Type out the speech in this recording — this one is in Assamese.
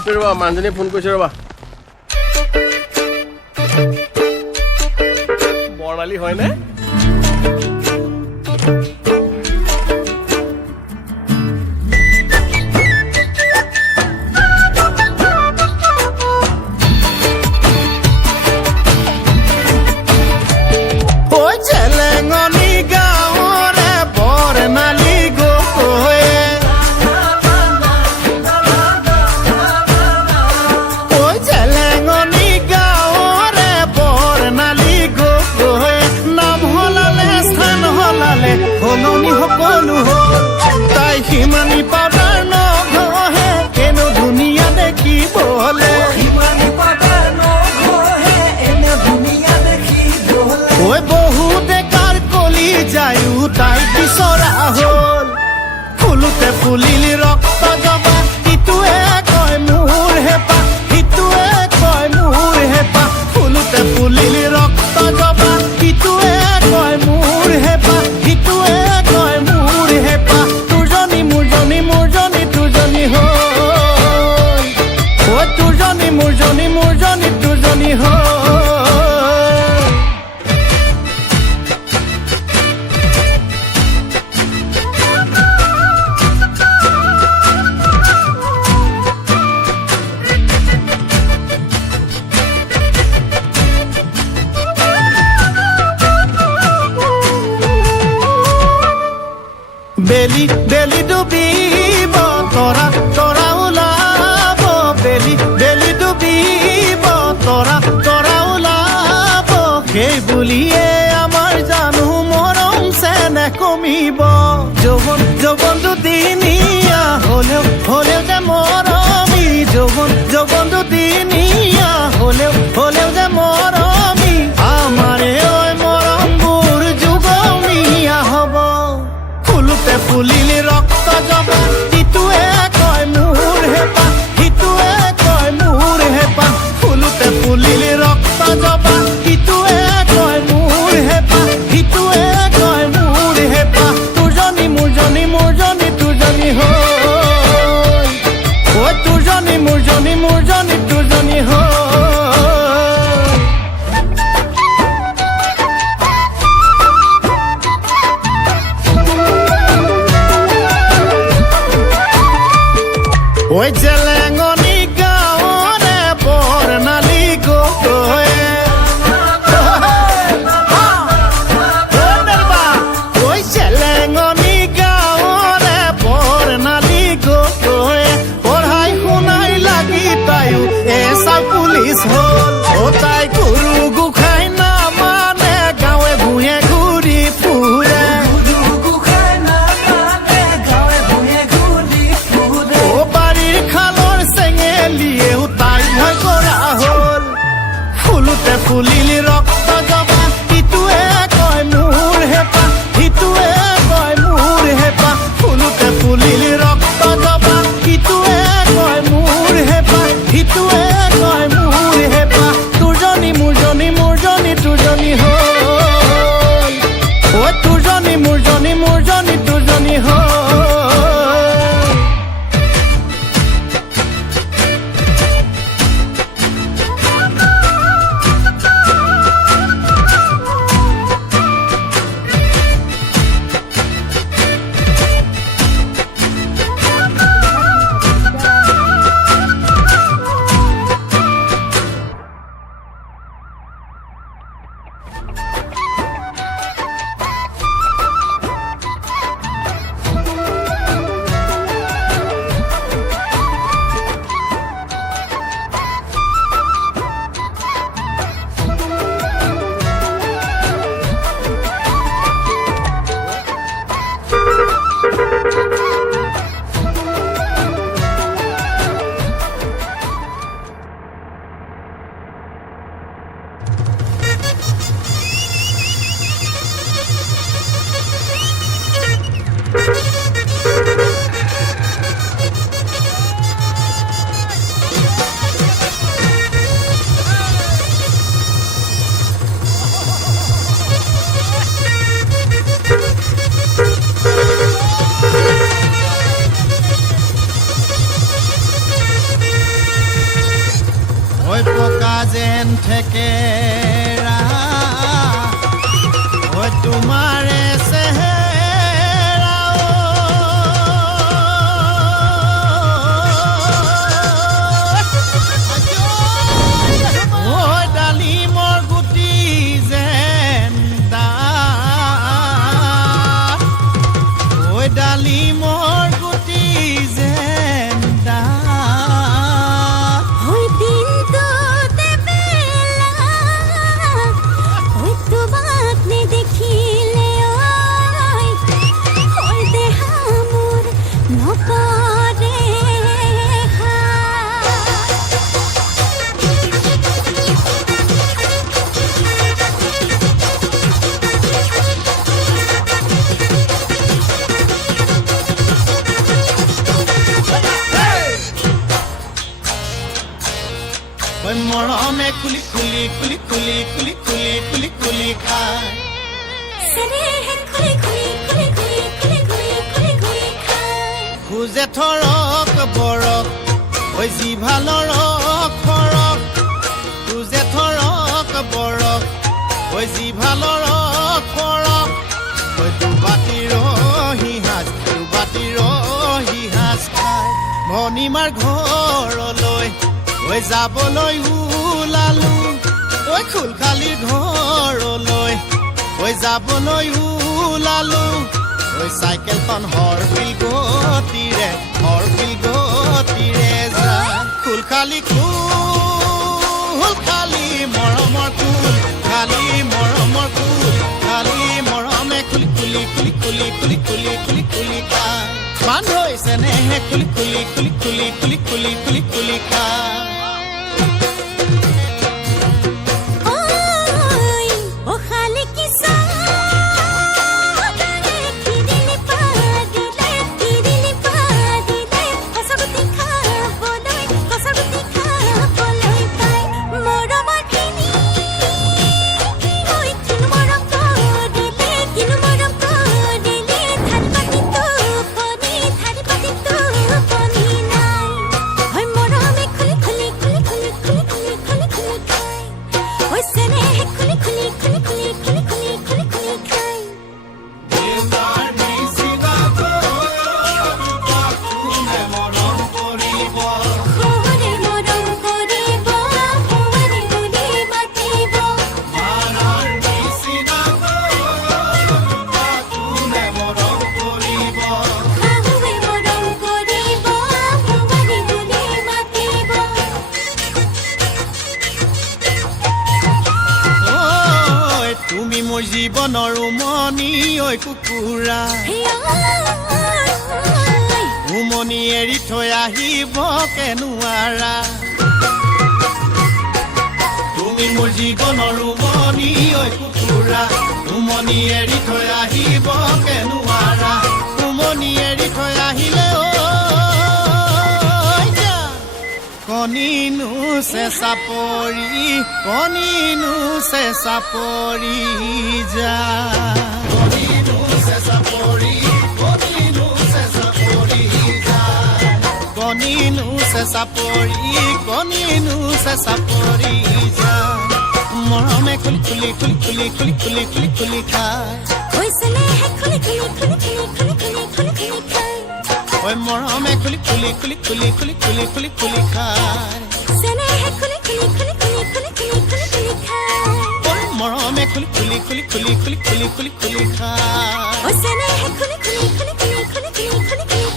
একটু ৰবা মানুহজনী ফোন কৰিছে ৰবা বৰ্ণালী হয়নে হিমানী পাউডাৰ নঘহে এনে ধুনীয়া দেখিবলে ঐ বহুতে কাৰ কলি যায়ো তাই বিচৰা হ'ল ফুলোতে ফুলিল ৰক্ত জবা ইটোৱে কয় মোৰ হেঁপাহ সিটোৱে কয় মোৰ হেঁপাহ ফুলোতে ফুলিল ৰক্ত জবা ইটোৱে কয় মোৰ হেঁপাহ সিটোৱে কয় মোৰ হেঁপাহ তোৰজনী হয় বেলি বেলি ডুবিব তৰা তৰা ওলাব বেলি বেলি ডুবিব তৰা তৰা ওলাব সেই বুলিয়ে আমাৰ জানো মৰম চেনেহ কমিব যৌৱন যৌৱন দুদিনীয়া হলেও হলেও যে মৰমী যৌৱন যৌৱন দুদিনীয়া হলেও হলেও যে মৰমী আমাৰে ঐ মৰমবোৰ যুগমীয়া হ'ব ফুলোতে ফুলিল ৰক্ত জবা ইটোৱে কয় মোৰ হেঁপাহ সিটোৱে কয় মোৰ হেঁপাহ ফুলোতে ফুলিল ৰক্ত জবা ইটোৱে কয় মোৰ হেঁপাহ সিটোৱে কয় মোৰ হেঁপাহ তোৰজনী মোৰজনী মোৰজনী তোৰজনী হৈ ঐ তোৰজনী মোৰজনী মোৰজনী তোৰজনী হৈ ঐ জেলেঙনি গাঁৱৰে বৰ্ণালী গগৈ ঐ জেলেঙনি গাঁৱৰে বৰ্ণালী গগৈ পঢ়াই শুনাই লাগি তাইও এচাই পুলিচ হ'ল তাই গুৰু গোসাঁই নামানে গাঁৱে ভূঞে ঘূৰি ফুৰে খালো तुम्हारे चेहरा ओ डालिমৰ গুটি যেন দাঁত ঐ ডালিমৰ গুটি যেন দাঁত ওই দিনটো দেবেলা ওই তোমাক নেদেখিলে ওই দেহা মোৰ নকৰে ঐ মৰমে কুলি কুলি কুলি কুলি কুলি কুলি কুলি কুলি খায় সনেহে খুলি খুলি খুলি খুলি খুলি খুলি খুলি খুলি খায় খুজে থৰক বৰক ঐ জিভা লৰক ফৰক খুজে থৰক বৰক ঐ জিভা লৰক ফৰক ঐ দুবাটিৰ সিহাজ খায় ভনীমাৰ ঘৰলৈ ঐ যাবলৈ ওলালো ঐ খুলখালিৰ ঘৰলৈ ঐ যাবলৈ ওলালো ঐ চাইকেলখন হৰপিল গতিৰে যায় খুলখালি খালি মৰমৰ কুল খালি মৰমৰ কুল খালি মৰমে খুলি খুলি খুলি খুলি খুলি খুলি খুলি খুলি খায় মান হৈছে নেহে খুলি খুলি খুলি খুলি খুলি খুলি খুলি খুলি খায় ওই ও খালি কি সাদারে কিদিনি পাদিলে কসরতি খাবলৈ পাই মৰমৰ কিনি ওই কিনো মৰম কৰিলে থাৰি পাতি টোপনি নাই ওই মৰমে খুলি খুলি খুলি খুলি খুলি খুলি খুলি খুলি খায় ওই চেনেহে খুলি খুলি খুলি খুলি খুলি খুলি খুলি খুলি খায় ভুৱনে মৰম কৰিব ভুৱনে বুলি মাতিব শাহুৱে মৰম কৰিব ভুৱনে বুলি মাতিব ঐ তুমি মোৰ জীৱনৰ উমনি ঐ কুকুৰা উমনি এৰি থৈ আহিব কেনুৱাৰা তুমি মোৰ জীৱনৰ উমনি ঐ কুকুৰা উমনি এৰি থৈ আহিব কেনুৱাৰা উমনি এৰি থৈ আহিলে ঐ যা কণিনো চেঁচা পৰি কণিনো চেঁচা পৰি যা কণিনো চেঁচা পৰি কণিনো চেঁচা পৰি যা কণিনো চেঁচা পৰি কণিনো চেঁচা পৰি যা মৰমে খুলি খুলি খুলি খুলি খুলি খুলি খুলি খুলি খায় ওই চেনেহে খুলি খুলি খুলি খুলি খুলি খুলি খুলি খুলি খায় ঐ মৰমে খুলি খুলি খুলি খুলি খুলি খুলি খুলি খুলি খায় চেনেহে খুলি খুলি খুলি খুলি খুলি খুলি খুলি খুলি খায় ঐ মৰমে খুলি খুলি খুলি খুলি খুলি খুলি খুলি খুলি খায় ওই চেনেহে খুলি খুলি খুলি খুলি খুলি খুলি খুলি খুলি